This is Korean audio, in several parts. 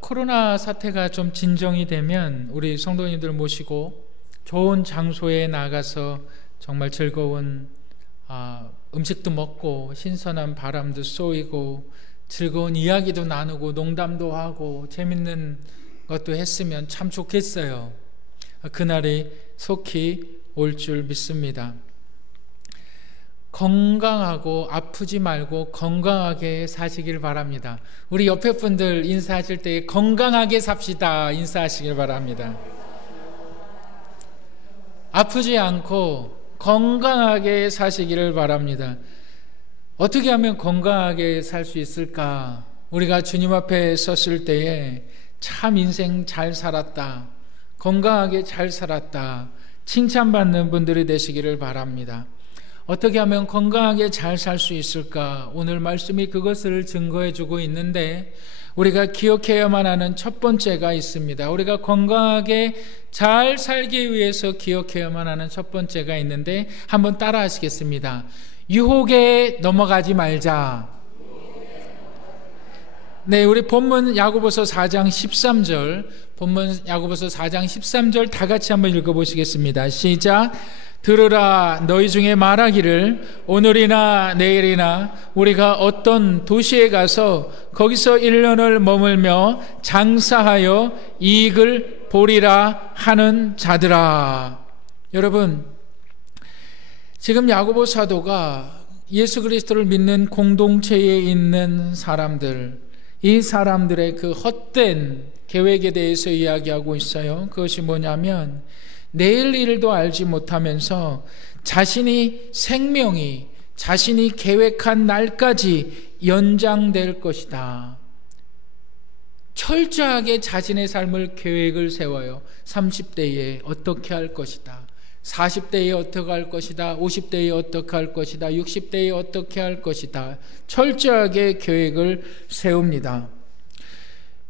코로나 사태가 좀 진정이 되면 우리 성도님들 모시고 좋은 장소에 나가서 정말 즐거운 음식도 먹고 신선한 바람도 쏘이고 즐거운 이야기도 나누고 농담도 하고 재밌는 것도 했으면 참 좋겠어요. 그날이 속히 올 줄 믿습니다. 건강하고 아프지 말고 건강하게 사시길 바랍니다. 우리 옆에 분들 인사하실 때 건강하게 삽시다 인사하시길 바랍니다. 아프지 않고 건강하게 사시기를 바랍니다. 어떻게 하면 건강하게 살 수 있을까? 우리가 주님 앞에 섰을 때에 참 인생 잘 살았다, 건강하게 잘 살았다 칭찬받는 분들이 되시기를 바랍니다. 어떻게 하면 건강하게 잘 살 수 있을까? 오늘 말씀이 그것을 증거해 주고 있는데 우리가 기억해야만 하는 첫 번째가 있습니다. 우리가 건강하게 잘 살기 위해서 기억해야만 하는 첫 번째가 있는데 한번 따라 하시겠습니다. 유혹에 넘어가지 말자. 네, 우리 본문 야고보서 4장 13절, 본문 야고보서 4장 13절 다 같이 한번 읽어보시겠습니다. 시작. 들으라, 너희 중에 말하기를 오늘이나 내일이나 우리가 어떤 도시에 가서 거기서 1년을 머물며 장사하여 이익을 보리라 하는 자들아. 여러분, 지금 야고보 사도가 예수 그리스도를 믿는 공동체에 있는 사람들, 이 사람들의 그 헛된 계획에 대해서 이야기하고 있어요. 그것이 뭐냐면 내일 일도 알지 못하면서 자신이 생명이 자신이 계획한 날까지 연장될 것이다. 철저하게 자신의 삶을 계획을 세워요. 30대에 어떻게 할 것이다, 40대에 어떻게 할 것이다, 50대에 어떻게 할 것이다, 60대에 어떻게 할 것이다. 철저하게 계획을 세웁니다.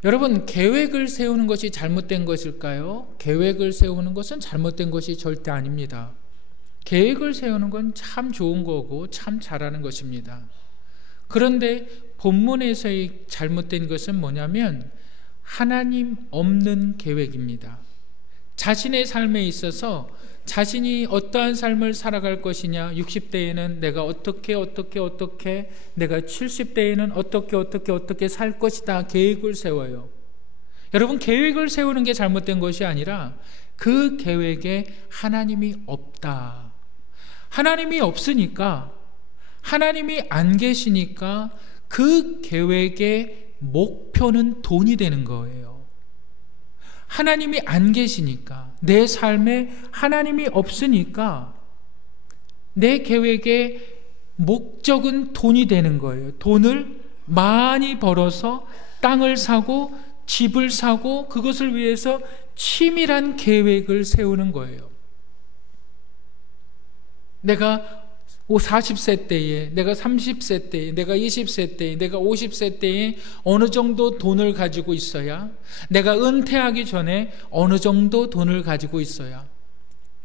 여러분, 계획을 세우는 것이 잘못된 것일까요? 계획을 세우는 것은 잘못된 것이 절대 아닙니다. 계획을 세우는 건 참 좋은 거고 참 잘하는 것입니다. 그런데 본문에서의 잘못된 것은 뭐냐면 하나님 없는 계획입니다. 자신의 삶에 있어서 자신이 어떠한 삶을 살아갈 것이냐, 60대에는 내가 어떻게 내가 70대에는 어떻게 살 것이다 계획을 세워요. 여러분, 계획을 세우는 게 잘못된 것이 아니라 그 계획에 하나님이 없다. 하나님이 없으니까, 하나님이 안 계시니까 그 계획의 목표는 돈이 되는 거예요. 하나님이 안 계시니까, 내 삶에 하나님이 없으니까 내 계획의 목적은 돈이 되는 거예요. 돈을 많이 벌어서 땅을 사고 집을 사고 그것을 위해서 치밀한 계획을 세우는 거예요. 내가 40세 때에, 내가 30세 때에, 내가 20세 때에, 내가 50세 때에 어느 정도 돈을 가지고 있어야, 내가 은퇴하기 전에 어느 정도 돈을 가지고 있어야.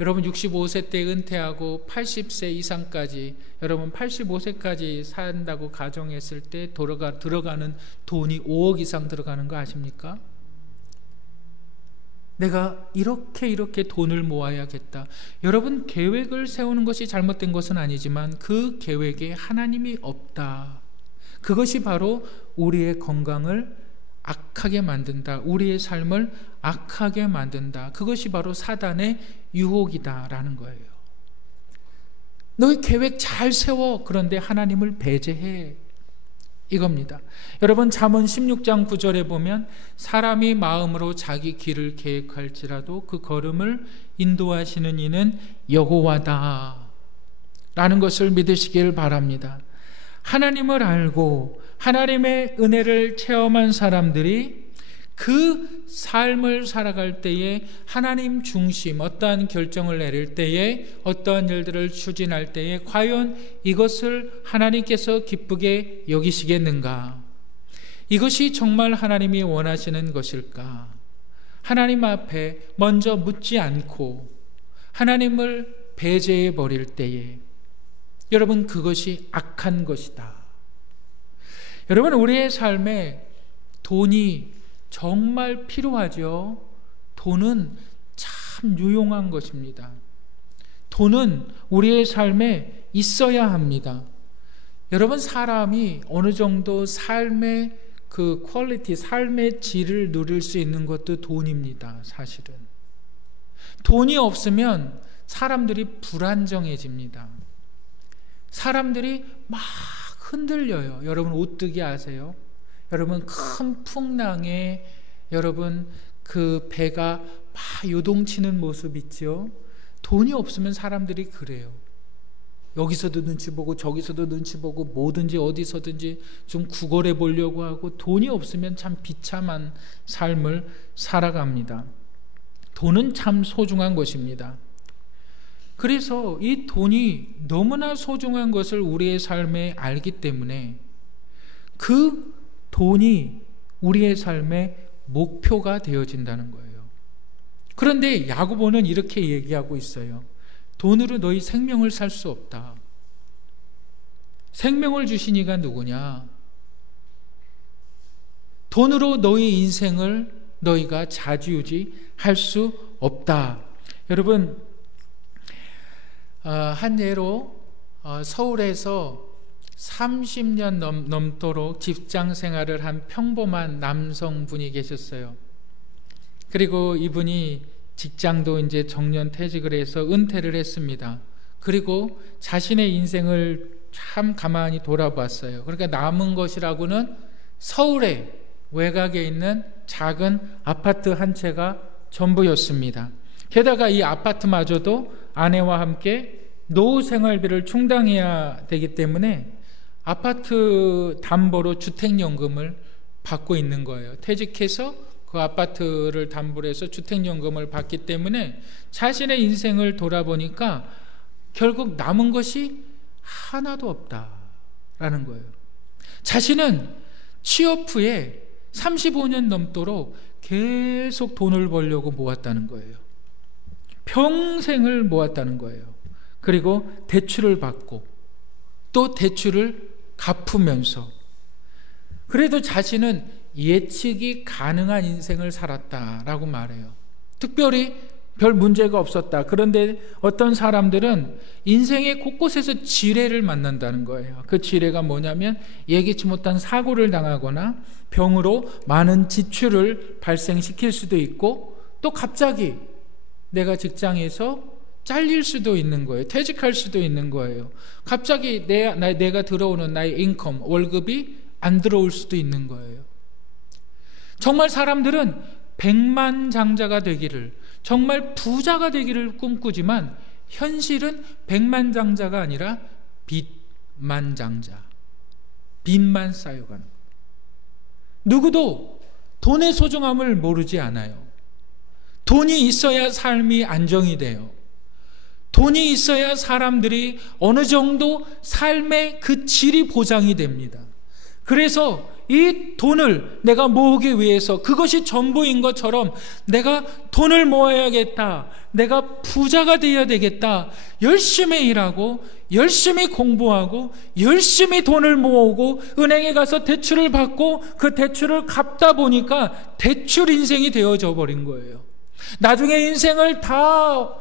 여러분, 65세 때 은퇴하고 80세 이상까지, 여러분 85세까지 산다고 가정했을 때 들어가는 돈이 5억 이상 들어가는 거 아십니까? 내가 이렇게 돈을 모아야겠다. 여러분, 계획을 세우는 것이 잘못된 것은 아니지만 그 계획에 하나님이 없다. 그것이 바로 우리의 건강을 악하게 만든다. 우리의 삶을 악하게 만든다. 그것이 바로 사단의 유혹이다라는 거예요. 너의 계획 잘 세워. 그런데 하나님을 배제해. 이겁니다. 여러분, 잠언 16장 9절에 보면 사람이 마음으로 자기 길을 계획할지라도 그 걸음을 인도하시는 이는 여호와다 라는 것을 믿으시길 바랍니다. 하나님을 알고 하나님의 은혜를 체험한 사람들이 그 삶을 살아갈 때에 하나님 중심, 어떠한 결정을 내릴 때에, 어떠한 일들을 추진할 때에 과연 이것을 하나님께서 기쁘게 여기시겠는가? 이것이 정말 하나님이 원하시는 것일까? 하나님 앞에 먼저 묻지 않고 하나님을 배제해 버릴 때에 여러분, 그것이 악한 것이다. 여러분, 우리의 삶에 돈이 정말 필요하죠. 돈은 참 유용한 것입니다. 돈은 우리의 삶에 있어야 합니다. 여러분, 사람이 어느 정도 삶의 그 퀄리티, 삶의 질을 누릴 수 있는 것도 돈입니다. 사실은 돈이 없으면 사람들이 불안정해집니다. 사람들이 막 흔들려요. 여러분 오뜨기 아세요? 여러분 큰 풍랑에 여러분 그 배가 막 요동치는 모습 있죠? 돈이 없으면 사람들이 그래요. 여기서도 눈치 보고 저기서도 눈치 보고 뭐든지 어디서든지 좀 구걸해 보려고 하고, 돈이 없으면 참 비참한 삶을 살아갑니다. 돈은 참 소중한 것입니다. 그래서 이 돈이 너무나 소중한 것을 우리의 삶에 알기 때문에 그 돈이 우리의 삶의 목표가 되어진다는 거예요. 그런데 야고보는 이렇게 얘기하고 있어요. 돈으로 너희 생명을 살 수 없다. 생명을 주신 이가 누구냐? 돈으로 너희 인생을 너희가 좌지우지할 수 없다. 여러분, 한 예로 서울에서 30년 넘도록 직장 생활을 한 평범한 남성분이 계셨어요. 그리고 이분이 직장도 이제 정년퇴직을 해서 은퇴를 했습니다. 그리고 자신의 인생을 참 가만히 돌아봤어요. 그러니까 남은 것이라고는 서울의 외곽에 있는 작은 아파트 한 채가 전부였습니다. 게다가 이 아파트마저도 아내와 함께 노후 생활비를 충당해야 되기 때문에 아파트 담보로 주택연금을 받고 있는 거예요. 퇴직해서 그 아파트를 담보로 해서 주택연금을 받기 때문에 자신의 인생을 돌아보니까 결국 남은 것이 하나도 없다라는 거예요. 자신은 취업 후에 35년 넘도록 계속 돈을 벌려고 모았다는 거예요. 평생을 모았다는 거예요. 그리고 대출을 받고 또 대출을 갚으면서 그래도 자신은 예측이 가능한 인생을 살았다라고 말해요. 특별히 별 문제가 없었다. 그런데 어떤 사람들은 인생의 곳곳에서 지뢰를 만난다는 거예요. 그 지뢰가 뭐냐면 예기치 못한 사고를 당하거나 병으로 많은 지출을 발생시킬 수도 있고, 또 갑자기 내가 직장에서 잘릴 수도 있는 거예요. 퇴직할 수도 있는 거예요. 갑자기 내가 들어오는 나의 인컴, 월급이 안 들어올 수도 있는 거예요. 정말 사람들은 백만장자가 되기를, 정말 부자가 되기를 꿈꾸지만 현실은 백만장자가 아니라 빚만장자, 빚만 쌓여가는 거예요. 누구도 돈의 소중함을 모르지 않아요. 돈이 있어야 삶이 안정이 돼요. 돈이 있어야 사람들이 어느 정도 삶의 그 질이 보장이 됩니다. 그래서 이 돈을 내가 모으기 위해서 그것이 전부인 것처럼 내가 돈을 모아야겠다, 내가 부자가 되어야 되겠다, 열심히 일하고 열심히 공부하고 열심히 돈을 모으고 은행에 가서 대출을 받고 그 대출을 갚다 보니까 대출 인생이 되어져 버린 거예요. 나중에 인생을 다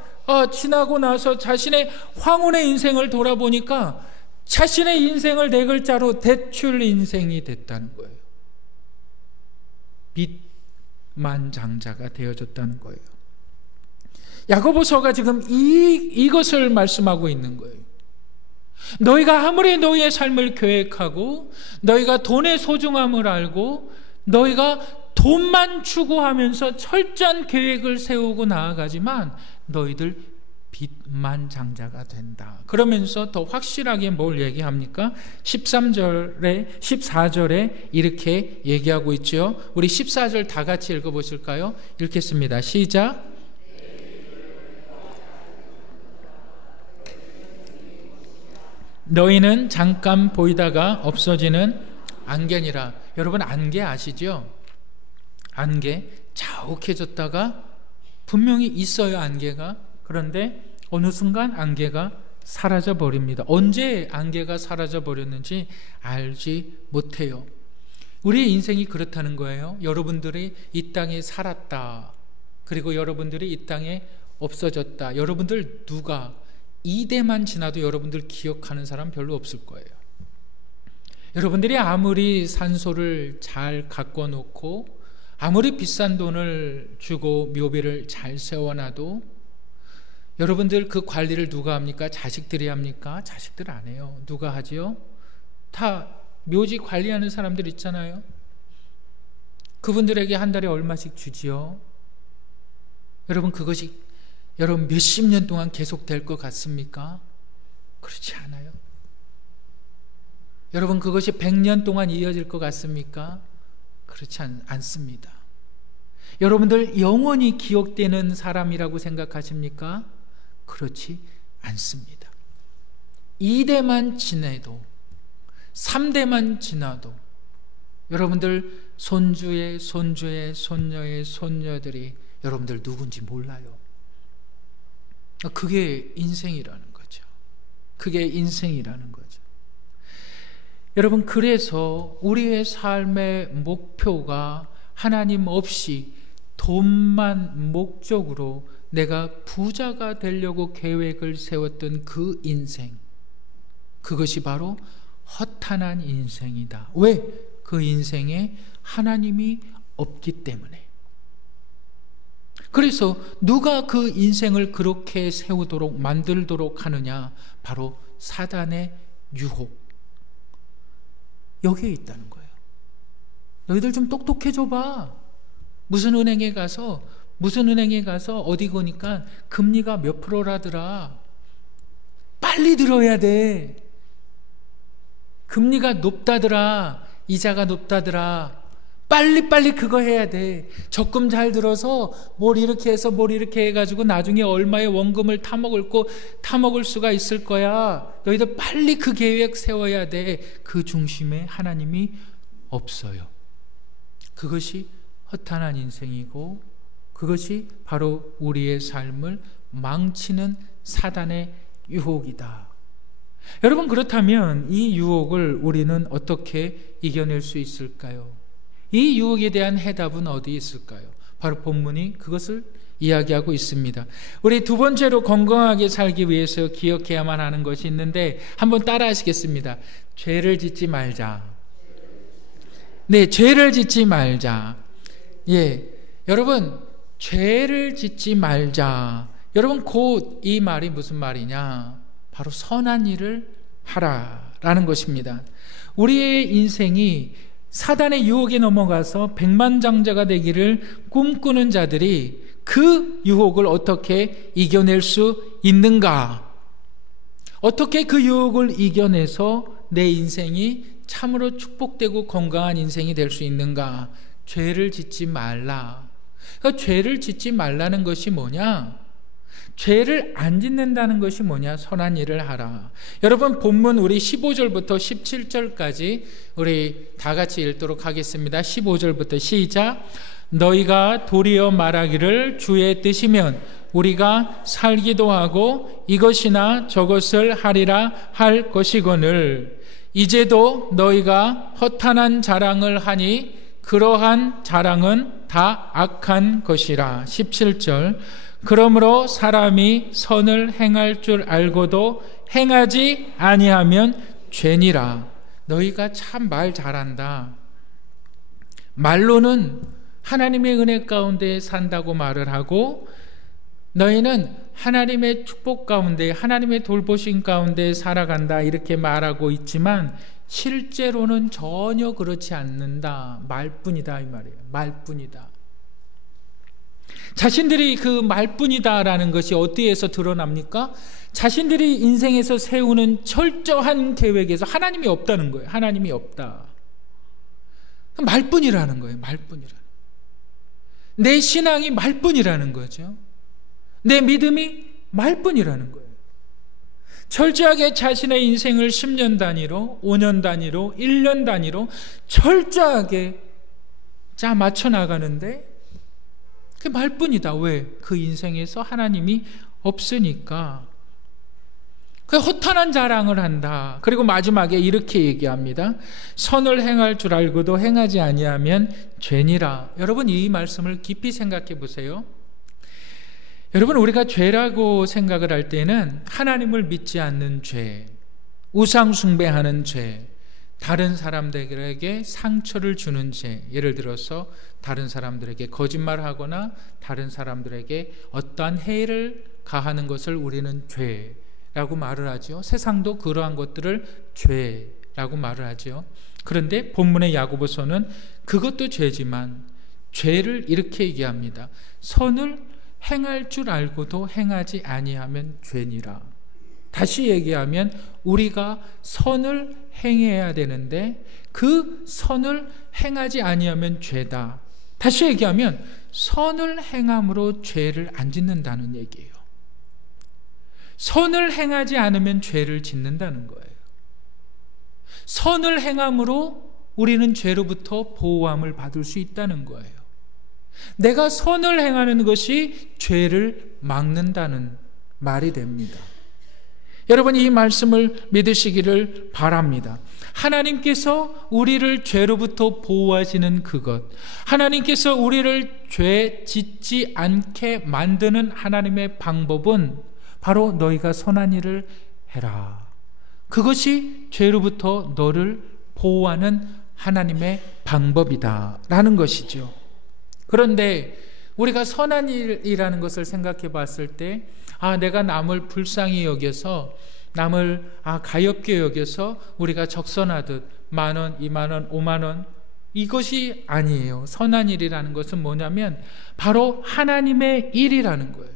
지나고 나서 자신의 황혼의 인생을 돌아보니까 자신의 인생을 네 글자로 대출 인생이 됐다는 거예요. 빚만장자가 되어졌다는 거예요. 야고보서가 지금 이것을 말씀하고 있는 거예요. 너희가 아무리 너희의 삶을 계획하고 너희가 돈의 소중함을 알고 너희가 돈만 추구하면서 철저한 계획을 세우고 나아가지만 너희들 빚만장자가 된다. 그러면서 더 확실하게 뭘 얘기합니까? 13절에 14절에 이렇게 얘기하고 있죠. 우리 14절 다 같이 읽어보실까요? 읽겠습니다. 시작. 너희는 잠깐 보이다가 없어지는 안개니라. 여러분 안개 아시죠? 안개 자욱해졌다가 분명히 있어요, 안개가. 그런데 어느 순간 안개가 사라져 버립니다. 언제 안개가 사라져 버렸는지 알지 못해요. 우리의 인생이 그렇다는 거예요. 여러분들이 이 땅에 살았다. 그리고 여러분들이 이 땅에 없어졌다. 여러분들 누가 이대만 지나도 여러분들 기억하는 사람 별로 없을 거예요. 여러분들이 아무리 산소를 잘 가꿔 놓고 아무리 비싼 돈을 주고 묘비를 잘 세워놔도 여러분들 그 관리를 누가 합니까? 자식들이 합니까? 자식들 안 해요. 누가 하지요? 다 묘지 관리하는 사람들 있잖아요. 그분들에게 한 달에 얼마씩 주지요? 여러분 그것이 여러분 몇십 년 동안 계속될 것 같습니까? 그렇지 않아요. 여러분 그것이 100년 동안 이어질 것 같습니까? 그렇지 않습니다. 여러분들 영원히 기억되는 사람이라고 생각하십니까? 그렇지 않습니다. 2대만 지내도 3대만 지나도 여러분들 손주의 손주의 손녀의 손녀들이 여러분들 누군지 몰라요. 그게 인생이라는 거죠. 그게 인생이라는 거죠. 여러분 그래서 우리의 삶의 목표가 하나님 없이 돈만 목적으로 내가 부자가 되려고 계획을 세웠던 그 인생, 그것이 바로 허탄한 인생이다. 왜? 그 인생에 하나님이 없기 때문에. 그래서 누가 그 인생을 그렇게 세우도록 만들도록 하느냐? 바로 사단의 유혹. 여기에 있다는 거예요. 너희들 좀 똑똑해져 봐. 무슨 은행에 가서 어디 보니까 금리가 몇 프로라더라. 빨리 들어야 돼. 금리가 높다더라. 이자가 높다더라. 빨리 그거 해야 돼. 적금 잘 들어서 뭘 이렇게 해서 뭘 이렇게 해가지고 나중에 얼마의 원금을 타먹을 수가 있을 거야. 너희들 빨리 그 계획 세워야 돼. 그 중심에 하나님이 없어요. 그것이 허탄한 인생이고 그것이 바로 우리의 삶을 망치는 사단의 유혹이다. 여러분 그렇다면 이 유혹을 우리는 어떻게 이겨낼 수 있을까요? 이 유혹에 대한 해답은 어디에 있을까요? 바로 본문이 그것을 이야기하고 있습니다. 우리 두 번째로 건강하게 살기 위해서 기억해야만 하는 것이 있는데 한번 따라 하시겠습니다. 죄를 짓지 말자. 네, 죄를 짓지 말자. 예, 여러분 죄를 짓지 말자. 여러분 곧 이 말이 무슨 말이냐? 바로 선한 일을 하라라는 것입니다. 우리의 인생이 사단의 유혹에 넘어가서 백만장자가 되기를 꿈꾸는 자들이 그 유혹을 어떻게 이겨낼 수 있는가? 어떻게 그 유혹을 이겨내서 내 인생이 참으로 축복되고 건강한 인생이 될 수 있는가? 죄를 짓지 말라. 그러니까 죄를 짓지 말라는 것이 뭐냐? 죄를 안 짓는다는 것이 뭐냐? 선한 일을 하라. 여러분 본문 우리 15절부터 17절까지 우리 다 같이 읽도록 하겠습니다. 15절부터 시작. 너희가 도리어 말하기를 주의 뜻이면 우리가 살기도 하고 이것이나 저것을 하리라 할 것이거늘 이제도 너희가 허탄한 자랑을 하니 그러한 자랑은 다 악한 것이라. 17절. 그러므로 사람이 선을 행할 줄 알고도 행하지 아니하면 죄니라. 너희가 참 말 잘한다. 말로는 하나님의 은혜 가운데 산다고 말을 하고 너희는 하나님의 축복 가운데 하나님의 돌보심 가운데 살아간다 이렇게 말하고 있지만 실제로는 전혀 그렇지 않는다. 말뿐이다 이 말이에요. 말뿐이다. 자신들이 그 말뿐이다라는 것이 어디에서 드러납니까? 자신들이 인생에서 세우는 철저한 계획에서 하나님이 없다는 거예요. 하나님이 없다. 말뿐이라는 거예요. 말뿐이라는. 내 신앙이 말뿐이라는 거죠. 내 믿음이 말뿐이라는 거예요. 철저하게 자신의 인생을 10년 단위로, 5년 단위로, 1년 단위로 철저하게 맞춰 나가는데 그게 말뿐이다. 왜? 그 인생에서 하나님이 없으니까. 그 허탄한 자랑을 한다. 그리고 마지막에 이렇게 얘기합니다. 선을 행할 줄 알고도 행하지 아니하면 죄니라. 여러분, 이 말씀을 깊이 생각해 보세요. 여러분, 우리가 죄라고 생각을 할 때는 하나님을 믿지 않는 죄, 우상 숭배하는 죄, 다른 사람들에게 상처를 주는 죄, 예를 들어서 다른 사람들에게 거짓말하거나 다른 사람들에게 어떠한 해를 가하는 것을 우리는 죄라고 말을 하죠. 세상도 그러한 것들을 죄라고 말을 하죠. 그런데 본문의 야고보서는 그것도 죄지만 죄를 이렇게 얘기합니다. 선을 행할 줄 알고도 행하지 아니하면 죄니라. 다시 얘기하면 우리가 선을 행해야 되는데 그 선을 행하지 아니하면 죄다. 다시 얘기하면 선을 행함으로 죄를 안 짓는다는 얘기예요. 선을 행하지 않으면 죄를 짓는다는 거예요. 선을 행함으로 우리는 죄로부터 보호함을 받을 수 있다는 거예요. 내가 선을 행하는 것이 죄를 막는다는 말이 됩니다. 여러분, 이 말씀을 믿으시기를 바랍니다. 하나님께서 우리를 죄로부터 보호하시는 그것, 하나님께서 우리를 죄 짓지 않게 만드는 하나님의 방법은 바로 너희가 선한 일을 해라. 그것이 죄로부터 너를 보호하는 하나님의 방법이다라는 것이죠. 그런데 우리가 선한 일이라는 것을 생각해 봤을 때 내가 남을 불쌍히 여겨서 남을 가엾게 여겨서 우리가 적선하듯 10,000원, 20,000원, 50,000원 이것이 아니에요. 선한 일이라는 것은 뭐냐면 바로 하나님의 일이라는 거예요.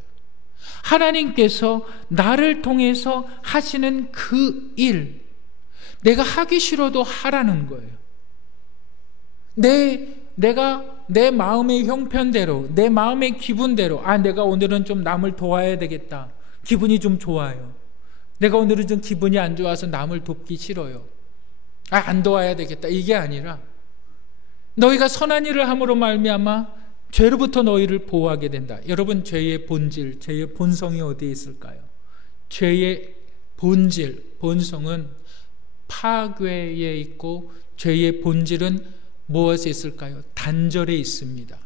하나님께서 나를 통해서 하시는 그 일, 내가 하기 싫어도 하라는 거예요. 내가 내 마음의 형편대로, 내 마음의 기분대로, 내가 오늘은 좀 남을 도와야 되겠다. 기분이 좀 좋아요. 내가 오늘은 좀 기분이 안 좋아서 남을 돕기 싫어요. 안 도와야 되겠다. 이게 아니라 너희가 선한 일을 함으로 말미암아 죄로부터 너희를 보호하게 된다. 여러분, 죄의 본질, 죄의 본성이 어디에 있을까요? 죄의 본질, 본성은 파괴에 있고 죄의 본질은 무엇에 있을까요? 단절에 있습니다.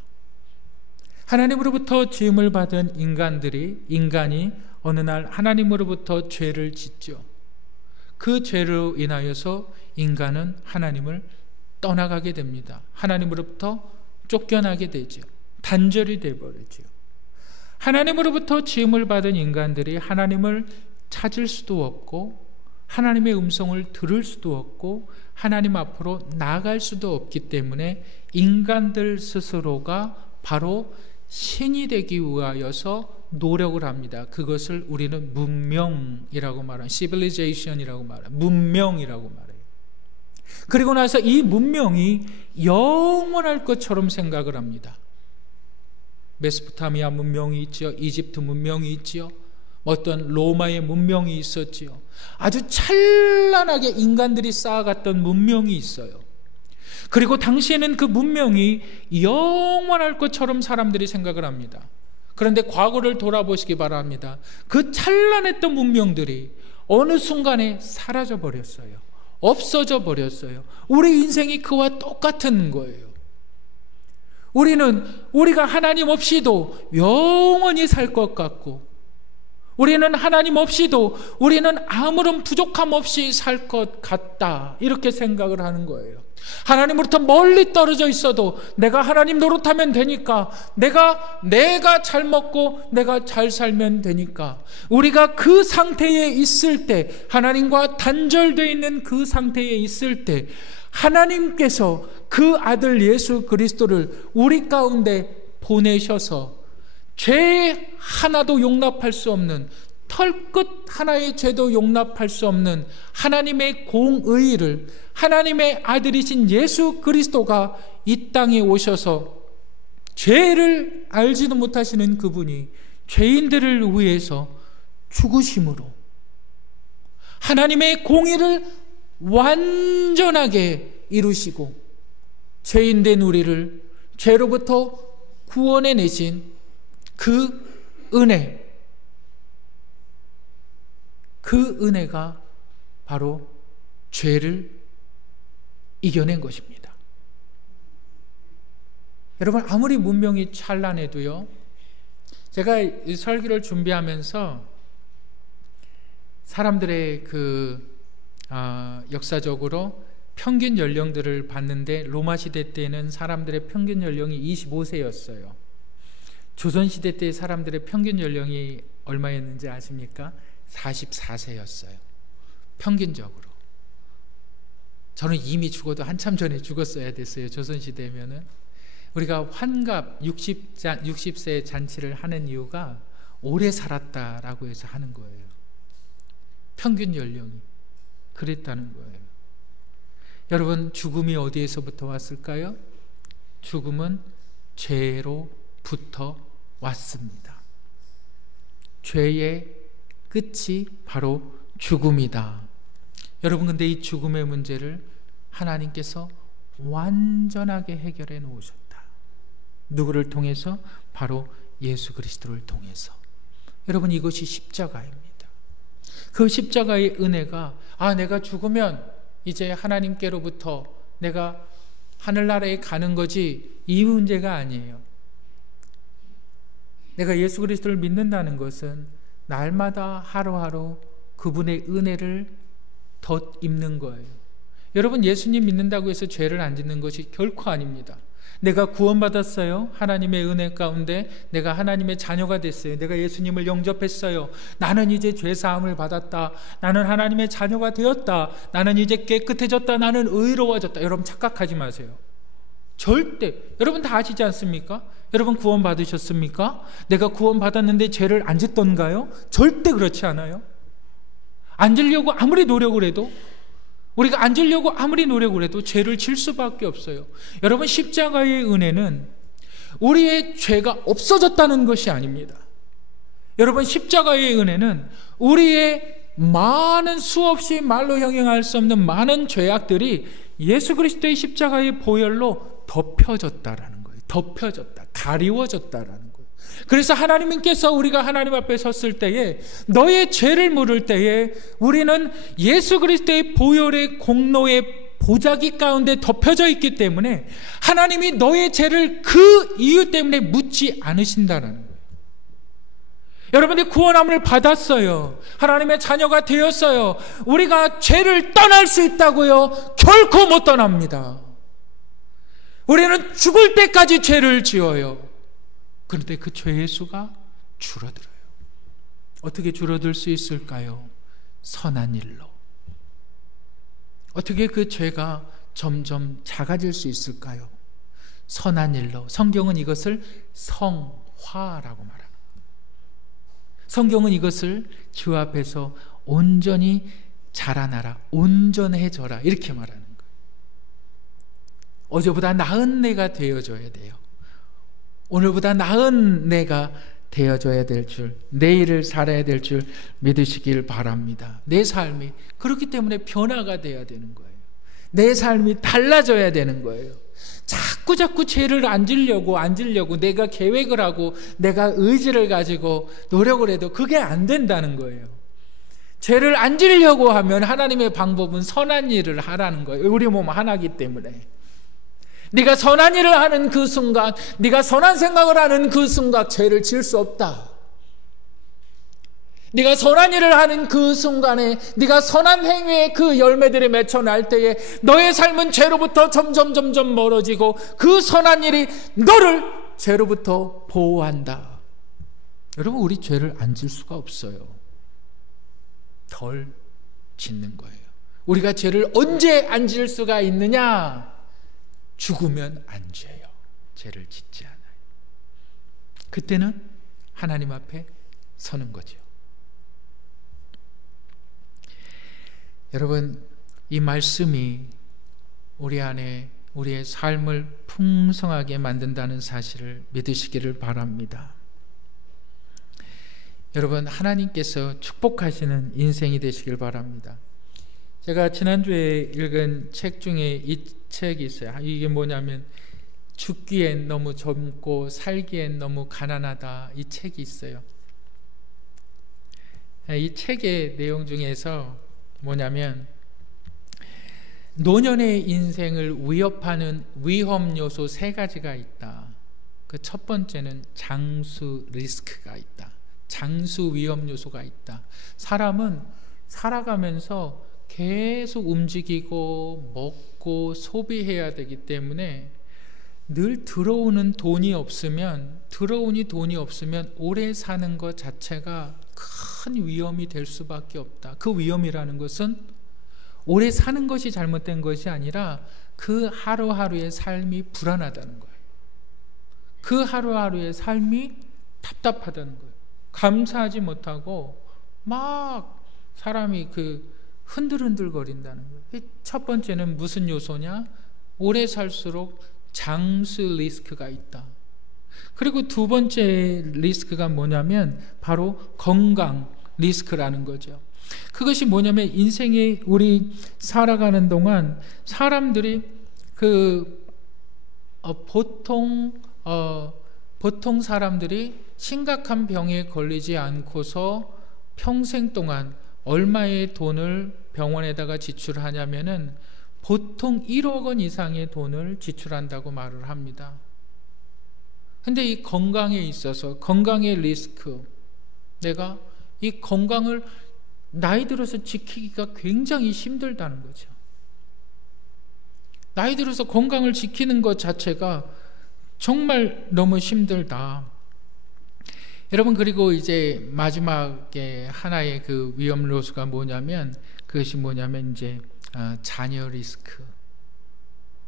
하나님으로부터 지음을 받은 인간이 어느 날 하나님으로부터 죄를 짓죠. 그 죄로 인하여서 인간은 하나님을 떠나가게 됩니다. 하나님으로부터 쫓겨나게 되죠. 단절이 되어버리죠. 하나님으로부터 지음을 받은 인간들이 하나님을 찾을 수도 없고 하나님의 음성을 들을 수도 없고 하나님 앞으로 나아갈 수도 없기 때문에 인간들 스스로가 바로 신이 되기 위하여서 노력을 합니다. 그것을 우리는 문명이라고 말해요. civilization이라고 말해요. 문명이라고 말해요. 그리고 나서 이 문명이 영원할 것처럼 생각을 합니다. 메소포타미아 문명이 있죠. 이집트 문명이 있죠. 어떤 로마의 문명이 있었지요. 아주 찬란하게 인간들이 쌓아갔던 문명이 있어요. 그리고 당시에는 그 문명이 영원할 것처럼 사람들이 생각을 합니다. 그런데 과거를 돌아보시기 바랍니다. 그 찬란했던 문명들이 어느 순간에 사라져 버렸어요. 없어져 버렸어요. 우리 인생이 그와 똑같은 거예요. 우리가 하나님 없이도 영원히 살 것 같고 우리는 하나님 없이도 우리는 아무런 부족함 없이 살 것 같다. 이렇게 생각을 하는 거예요. 하나님으로부터 멀리 떨어져 있어도 내가 하나님 노릇하면 되니까, 내가 잘 먹고 내가 잘 살면 되니까, 우리가 그 상태에 있을 때, 하나님과 단절되어 있는 그 상태에 있을 때 하나님께서 그 아들 예수 그리스도를 우리 가운데 보내셔서 죄 하나도 용납할 수 없는, 털끝 하나의 죄도 용납할 수 없는 하나님의 공의를, 하나님의 아들이신 예수 그리스도가 이 땅에 오셔서 죄를 알지도 못하시는 그분이 죄인들을 위해서 죽으심으로 하나님의 공의를 완전하게 이루시고 죄인된 우리를 죄로부터 구원해 내신 그 은혜, 그 은혜가 바로 죄를 이겨낸 것입니다. 여러분, 아무리 문명이 찬란해도요, 제가 이 설교를 준비하면서 사람들의 역사적으로 평균 연령들을 봤는데, 로마 시대 때는 사람들의 평균 연령이 25세였어요. 조선 시대 때 사람들의 평균 연령이 얼마였는지 아십니까? 44세였어요. 평균적으로. 저는 이미 죽어도 한참 전에 죽었어야 됐어요. 조선 시대면은. 우리가 환갑 60세 잔치를 하는 이유가 오래 살았다라고 해서 하는 거예요. 평균 연령이 그랬다는 거예요. 여러분, 죽음이 어디에서부터 왔을까요? 죽음은 죄로부터 왔습니다. 죄의 끝이 바로 죽음이다. 여러분, 근데 이 죽음의 문제를 하나님께서 완전하게 해결해 놓으셨다. 누구를 통해서? 바로 예수 그리스도를 통해서. 여러분, 이것이 십자가입니다. 그 십자가의 은혜가, 내가 죽으면 이제 하나님께로부터 내가 하늘나라에 가는 거지, 이 문제가 아니에요. 내가 예수 그리스도를 믿는다는 것은 날마다 하루하루 그분의 은혜를 덧입는 거예요. 여러분, 예수님 믿는다고 해서 죄를 안 짓는 것이 결코 아닙니다. 내가 구원받았어요. 하나님의 은혜 가운데 내가 하나님의 자녀가 됐어요. 내가 예수님을 영접했어요. 나는 이제 죄사함을 받았다. 나는 하나님의 자녀가 되었다. 나는 이제 깨끗해졌다. 나는 의로워졌다. 여러분, 착각하지 마세요. 절대. 여러분 다 아시지 않습니까? 여러분 구원 받으셨습니까? 내가 구원 받았는데 죄를 안 짓던가요? 절대 그렇지 않아요. 안 지려고 아무리 노력을 해도, 우리가 안 지려고 아무리 노력을 해도 죄를 질 수밖에 없어요. 여러분, 십자가의 은혜는 우리의 죄가 없어졌다는 것이 아닙니다. 여러분, 십자가의 은혜는 우리의 많은 수없이 말로 형용할 수 없는 많은 죄악들이 예수 그리스도의 십자가의 보혈로 덮여졌다라는 거예요. 덮여졌다, 가리워졌다라는 거예요. 그래서 하나님께서 우리가 하나님 앞에 섰을 때에, 너의 죄를 물을 때에 우리는 예수 그리스도의 보혈의 공로의 보자기 가운데 덮여져 있기 때문에 하나님이 너의 죄를 그 이유 때문에 묻지 않으신다는 거예요. 여러분들이 구원함을 받았어요. 하나님의 자녀가 되었어요. 우리가 죄를 떠날 수 있다고요? 결코 못 떠납니다. 우리는 죽을 때까지 죄를 지어요. 그런데 그 죄의 수가 줄어들어요. 어떻게 줄어들 수 있을까요? 선한 일로. 어떻게 그 죄가 점점 작아질 수 있을까요? 선한 일로. 성경은 이것을 성화라고 말합니다. 성경은 이것을 주 앞에서 온전히 자라나라, 온전해져라, 이렇게 말하는 거예요. 어제보다 나은 내가 되어줘야 돼요. 오늘보다 나은 내가 되어줘야 될 줄, 내일을 살아야 될 줄 믿으시길 바랍니다. 내 삶이 그렇기 때문에 변화가 돼야 되는 거예요. 내 삶이 달라져야 되는 거예요. 자꾸 죄를 안 지려고 내가 계획을 하고 내가 의지를 가지고 노력을 해도 그게 안 된다는 거예요. 죄를 안 지려고 하면 하나님의 방법은 선한 일을 하라는 거예요. 우리 몸 하나이기 때문에. 네가 선한 일을 하는 그 순간, 네가 선한 생각을 하는 그 순간 죄를 지을 수 없다. 네가 선한 일을 하는 그 순간에, 네가 선한 행위의 그 열매들이 맺혀날 때에 너의 삶은 죄로부터 점점 멀어지고 그 선한 일이 너를 죄로부터 보호한다. 여러분, 우리 죄를 안 질 수가 없어요. 덜 짓는 거예요. 우리가 죄를 언제 안 질 수가 있느냐? 죽으면 안 죄요. 죄를 짓지 않아요. 그때는 하나님 앞에 서는 거죠. 여러분, 이 말씀이 우리 안에 우리의 삶을 풍성하게 만든다는 사실을 믿으시기를 바랍니다. 여러분, 하나님께서 축복하시는 인생이 되시길 바랍니다. 제가 지난주에 읽은 책 중에 이 책이 있어요. 이게 뭐냐면 죽기엔 너무 젊고 살기엔 너무 가난하다, 이 책이 있어요. 이 책의 내용 중에서 뭐냐면 노년의 인생을 위협하는 위험 요소 3가지가 있다. 그 첫 번째는 장수 리스크가 있다. 장수 위험 요소가 있다. 사람은 살아가면서 계속 움직이고 먹고 소비해야 되기 때문에 늘 들어오는 돈이 없으면 오래 사는 것 자체가 큰 위험이 될 수밖에 없다. 그 위험이라는 것은 오래 사는 것이 잘못된 것이 아니라 그 하루하루의 삶이 불안하다는 거예요. 그 하루하루의 삶이 답답하다는 거예요. 감사하지 못하고 막 사람이 흔들흔들 거린다는 거예요. 첫 번째는 무슨 요소냐? 오래 살수록 장수 리스크가 있다. 그리고 두 번째 리스크가 뭐냐면 바로 건강 리스크라는 거죠. 그것이 뭐냐면 인생에 우리 살아가는 동안 사람들이 보통 사람들이 심각한 병에 걸리지 않고서 평생 동안 얼마의 돈을 병원에다가 지출하냐면은 보통 1억 원 이상의 돈을 지출한다고 말을 합니다. 근데 이 건강에 있어서 건강의 리스크, 내가 이 건강을 나이 들어서 지키기가 굉장히 힘들다는 거죠. 나이 들어서 건강을 지키는 것 자체가 정말 너무 힘들다. 여러분, 그리고 이제 마지막에 하나의 그 위험 요소가 뭐냐면, 그것이 뭐냐면 이제 자녀 리스크.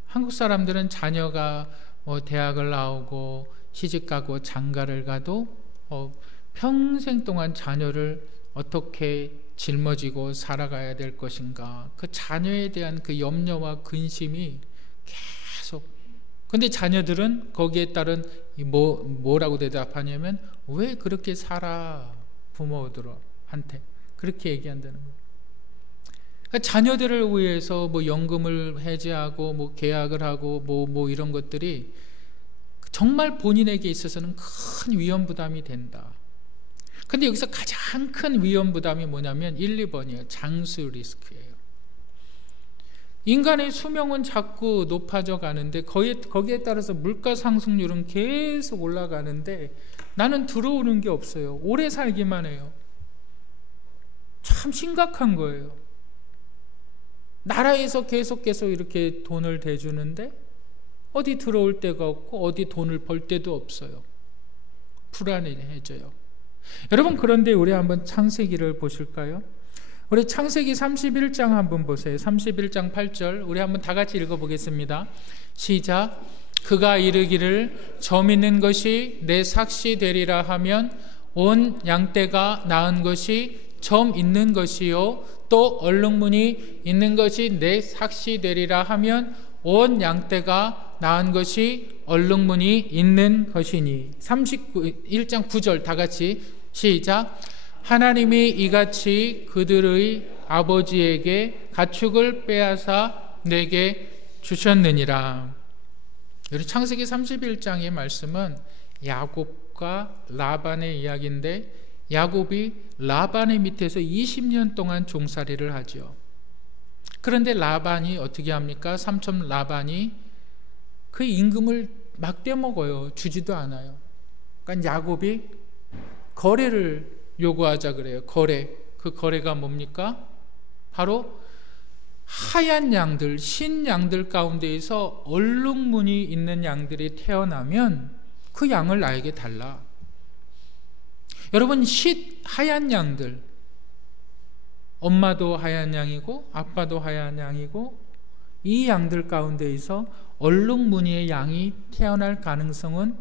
한국 사람들은 자녀가 대학을 나오고 시집가고 장가를 가도 평생 동안 자녀를 어떻게 жил머지고 살아가야 될 것인가, 그 자녀에 대한 그 염려와 근심이 계속. 근데 자녀들은 거기에 따른 뭐라고 대답하냐면, 왜 그렇게 살아, 부모들한테 그렇게 얘기한다는 거예요. 그러니까 자녀들을 위해서 연금을 해지하고 계약을 하고 이런 것들이 정말 본인에게 있어서는 큰 위험 부담이 된다. 근데 여기서 가장 큰 위험 부담이 뭐냐면 1, 2번이에요. 장수 리스크예요. 인간의 수명은 자꾸 높아져 가는데 거기에 따라서 물가 상승률은 계속 올라가는데 나는 들어오는 게 없어요. 오래 살기만 해요. 참 심각한 거예요. 나라에서 계속 이렇게 돈을 대주는데 어디 들어올 데가 없고 어디 돈을 벌 데도 없어요. 불안해져요. 여러분, 그런데 우리 한번 창세기를 보실까요? 우리 창세기 31장 한번 보세요. 31장 8절 우리 한번 다 같이 읽어보겠습니다. 시작. 그가 이르기를 점 있는 것이 내 삭시 되리라 하면 온 양떼가 낳은 것이 점 있는 것이요 또 얼룩무늬 있는 것이 내 삭시 되리라 하면 온 양떼가 낳은 것이 얼룩무늬 있는 것이니. 31장 9절 다 같이 시작. 하나님이 이같이 그들의 아버지에게 가축을 빼앗아 내게 주셨느니라. 우리 창세기 31장의 말씀은 야곱과 라반의 이야기인데, 야곱이 라반의 밑에서 20년 동안 종살이를 하죠. 그런데 라반이 어떻게 합니까? 삼촌 라반이 그 임금을 막 떼먹어요. 주지도 않아요. 그러니까 야곱이 거래를 요구하자 그래요. 그 거래가 뭡니까? 바로 하얀 양들, 신 양들 가운데에서 얼룩무늬 있는 양들이 태어나면 그 양을 나에게 달라. 여러분, 하얀 양들, 엄마도 하얀 양이고 아빠도 하얀 양이고, 이 양들 가운데에서 얼룩무늬의 양이 태어날 가능성은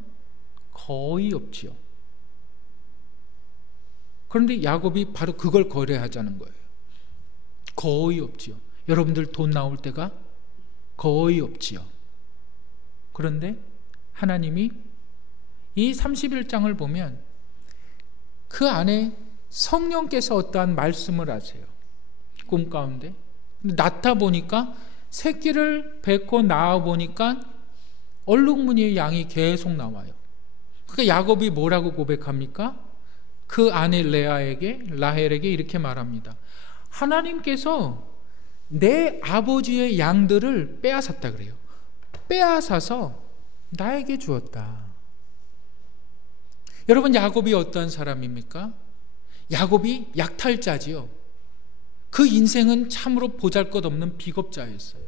거의 없지요. 그런데 야곱이 바로 그걸 거래하자는 거예요. 거의 없지요. 여러분들 돈 나올 때가 거의 없지요. 그런데 하나님이 이 31장을 보면 그 안에 성령께서 어떠한 말씀을 하세요. 꿈 가운데. 낳다 보니까 새끼를 낳고 낳아 보니까 얼룩무늬의 양이 계속 나와요. 그러니까 야곱이 뭐라고 고백합니까? 그 아내 라헬에게 이렇게 말합니다. 하나님께서 내 아버지의 양들을 빼앗았다 그래요. 빼앗아서 나에게 주었다. 여러분, 야곱이 어떤 사람입니까? 야곱이 약탈자지요. 그 인생은 참으로 보잘것없는 비겁자였어요.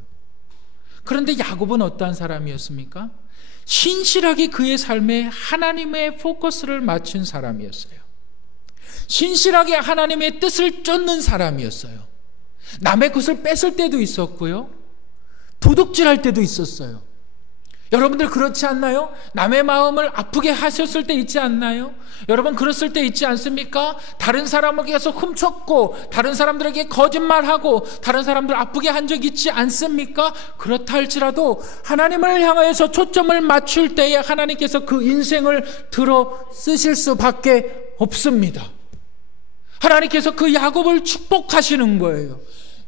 그런데 야곱은 어떠한 사람이었습니까? 신실하게 그의 삶에 하나님의 포커스를 맞춘 사람이었어요. 신실하게 하나님의 뜻을 쫓는 사람이었어요. 남의 것을 뺏을 때도 있었고요, 도둑질할 때도 있었어요. 여러분들 그렇지 않나요? 남의 마음을 아프게 하셨을 때 있지 않나요? 여러분 그랬을 때 있지 않습니까? 다른 사람에게서 훔쳤고 다른 사람들에게 거짓말하고 다른 사람들 아프게 한 적 있지 않습니까? 그렇다 할지라도 하나님을 향하여서 초점을 맞출 때에 하나님께서 그 인생을 들어 쓰실 수밖에 없습니다. 하나님께서 그 야곱을 축복하시는 거예요.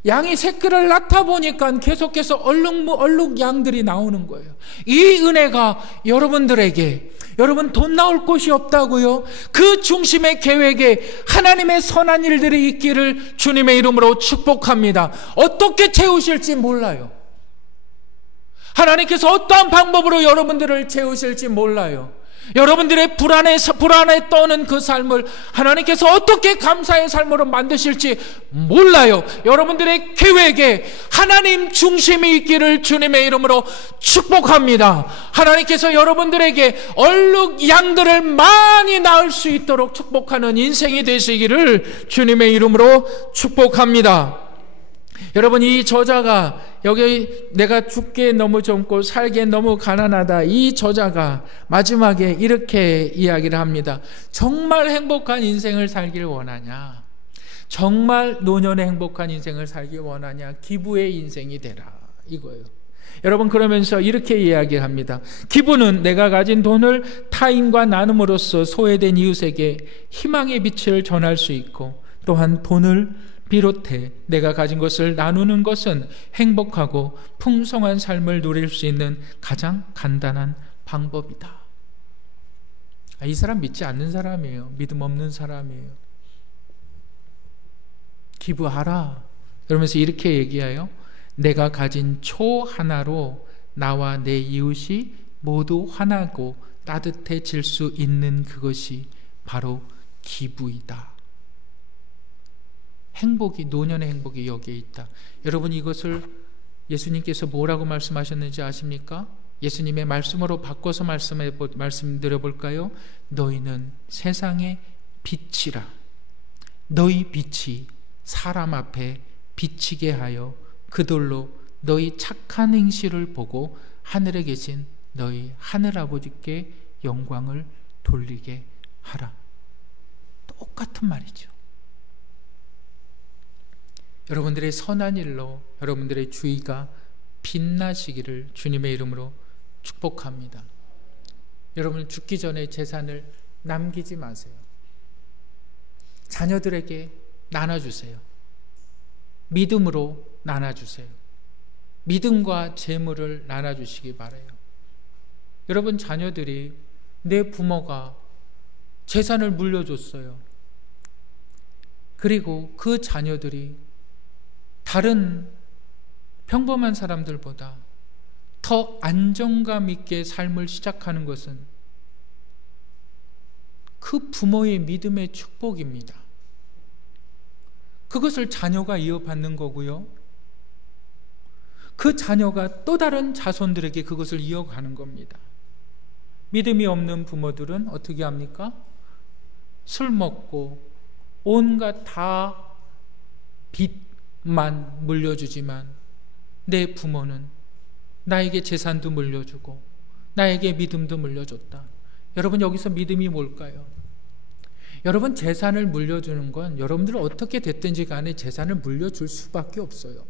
양이 새끼를 낳다 보니까 계속해서 얼룩 양들이 나오는 거예요. 이 은혜가 여러분들에게, 여러분 돈 나올 곳이 없다고요? 그 중심의 계획에 하나님의 선한 일들이 있기를 주님의 이름으로 축복합니다. 어떻게 채우실지 몰라요. 하나님께서 어떠한 방법으로 여러분들을 채우실지 몰라요. 여러분들의 불안에 떠는 그 삶을 하나님께서 어떻게 감사의 삶으로 만드실지 몰라요. 여러분들의 계획에 하나님 중심이 있기를 주님의 이름으로 축복합니다. 하나님께서 여러분들에게 얼룩 양들을 많이 낳을 수 있도록 축복하는 인생이 되시기를 주님의 이름으로 축복합니다. 여러분, 이 저자가 여기 내가 죽기에 너무 젊고 살기에 너무 가난하다, 이 저자가 마지막에 이렇게 이야기를 합니다. 정말 행복한 인생을 살길 원하냐? 정말 노년의 행복한 인생을 살길 원하냐? 기부의 인생이 되라, 이거예요. 여러분, 그러면서 이렇게 이야기합니다. 기부는 내가 가진 돈을 타인과 나눔으로써 소외된 이웃에게 희망의 빛을 전할 수 있고, 또한 돈을 비롯해 내가 가진 것을 나누는 것은 행복하고 풍성한 삶을 누릴 수 있는 가장 간단한 방법이다. 이 사람 믿지 않는 사람이에요. 믿음 없는 사람이에요. 기부하라 그러면서 이렇게 얘기해요. 내가 가진 초 하나로 나와 내 이웃이 모두 환하고 따뜻해질 수 있는 그것이 바로 기부이다. 행복이, 노년의 행복이 여기에 있다. 여러분, 이것을 예수님께서 뭐라고 말씀하셨는지 아십니까? 예수님의 말씀으로 바꿔서 말씀드려 볼까요? 너희는 세상의 빛이라. 너희 빛이 사람 앞에 비치게 하여 그들로 너희 착한 행실을 보고 하늘에 계신 너희 하늘아버지께 영광을 돌리게 하라. 똑같은 말이죠. 여러분들의 선한 일로 여러분들의 주의가 빛나시기를 주님의 이름으로 축복합니다. 여러분, 죽기 전에 재산을 남기지 마세요. 자녀들에게 나눠주세요. 믿음으로 나눠주세요. 믿음과 재물을 나눠주시기 바라요. 여러분, 자녀들이 내 부모가 재산을 물려줬어요. 그리고 그 자녀들이 다른 평범한 사람들보다 더 안정감 있게 삶을 시작하는 것은 그 부모의 믿음의 축복입니다. 그것을 자녀가 이어받는 거고요. 그 자녀가 또 다른 자손들에게 그것을 이어가는 겁니다. 믿음이 없는 부모들은 어떻게 합니까? 술 먹고 온갖 다 빚만 물려주지만 내 부모는 나에게 재산도 물려주고 나에게 믿음도 물려줬다. 여러분, 여기서 믿음이 뭘까요? 여러분, 재산을 물려주는 건 여러분들은 어떻게 됐든지 간에 재산을 물려줄 수밖에 없어요.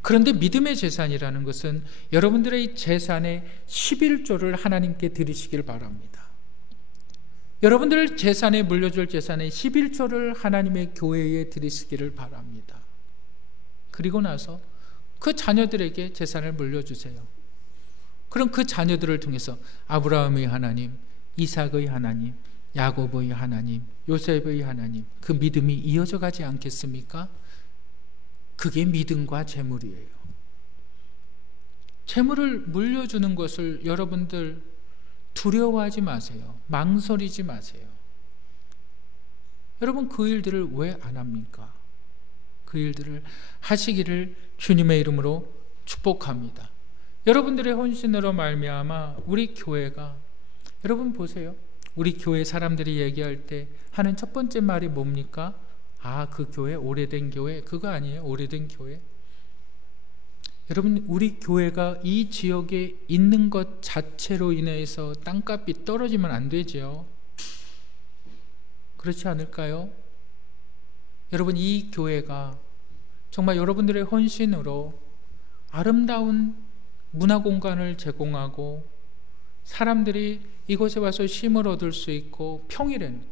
그런데 믿음의 재산이라는 것은 여러분들의 재산의 11조를 하나님께 드리시길 바랍니다. 여러분들 재산에 물려줄 재산의 11조를 하나님의 교회에 드리시기를 바랍니다. 그리고 나서 그 자녀들에게 재산을 물려주세요. 그럼 그 자녀들을 통해서 아브라함의 하나님, 이삭의 하나님, 야곱의 하나님, 요셉의 하나님, 그 믿음이 이어져 가지 않겠습니까? 그게 믿음과 재물이에요. 재물을 물려주는 것을 여러분들 두려워하지 마세요. 망설이지 마세요. 여러분, 그 일들을 왜 안 합니까? 그 일들을 하시기를 주님의 이름으로 축복합니다. 여러분들의 헌신으로 말미암아 우리 교회가, 여러분 보세요. 우리 교회 사람들이 얘기할 때 하는 첫 번째 말이 뭡니까? 아, 그 교회 오래된 교회. 그거 아니에요? 오래된 교회. 여러분, 우리 교회가 이 지역에 있는 것 자체로 인해서 땅값이 떨어지면 안 되죠. 그렇지 않을까요? 여러분, 이 교회가 정말 여러분들의 헌신으로 아름다운 문화 공간을 제공하고 사람들이 이곳에 와서 쉼을 얻을 수 있고, 평일에는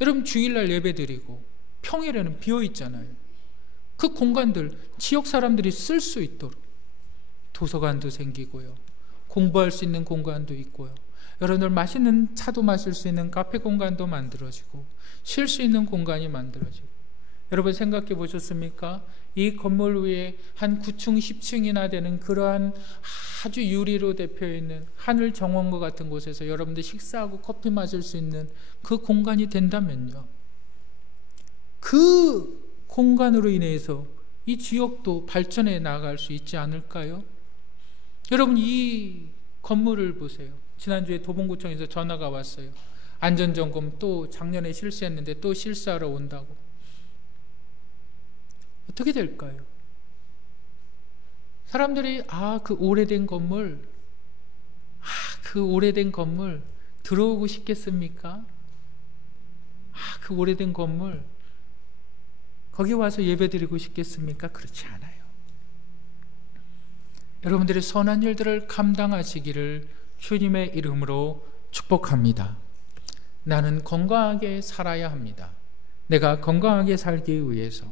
여러분 주일날 예배드리고 평일에는 비어 있잖아요. 그 공간들 지역 사람들이 쓸 수 있도록 도서관도 생기고요, 공부할 수 있는 공간도 있고요, 여러분들 맛있는 차도 마실 수 있는 카페 공간도 만들어지고 쉴 수 있는 공간이 만들어지고. 여러분 생각해 보셨습니까? 이 건물 위에 한 9층 10층이나 되는 그러한 아주 유리로 대표해 있는 하늘 정원과 같은 곳에서 여러분들 식사하고 커피 마실 수 있는 그 공간이 된다면요, 그 공간으로 인해서 이 지역도 발전해 나갈 수 있지 않을까요? 여러분, 이 건물을 보세요. 지난주에 도봉구청에서 전화가 왔어요. 안전점검 또 작년에 실시했는데 또 실시하러 온다고. 어떻게 될까요? 사람들이 그 오래된 건물, 그 오래된 건물 들어오고 싶겠습니까? 그 오래된 건물 거기 와서 예배드리고 싶겠습니까? 그렇지 않아요. 여러분들의 선한 일들을 감당하시기를 주님의 이름으로 축복합니다. 나는 건강하게 살아야 합니다. 내가 건강하게 살기 위해서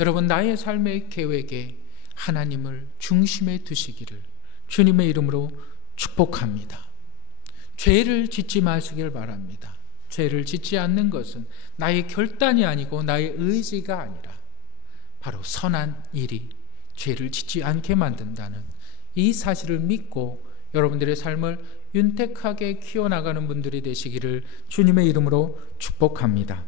여러분, 나의 삶의 계획에 하나님을 중심에 두시기를 주님의 이름으로 축복합니다. 죄를 짓지 마시길 바랍니다. 죄를 짓지 않는 것은 나의 결단이 아니고 나의 의지가 아니라 바로 선한 일이 죄를 짓지 않게 만든다는 이 사실을 믿고 여러분들의 삶을 윤택하게 키워나가는 분들이 되시기를 주님의 이름으로 축복합니다.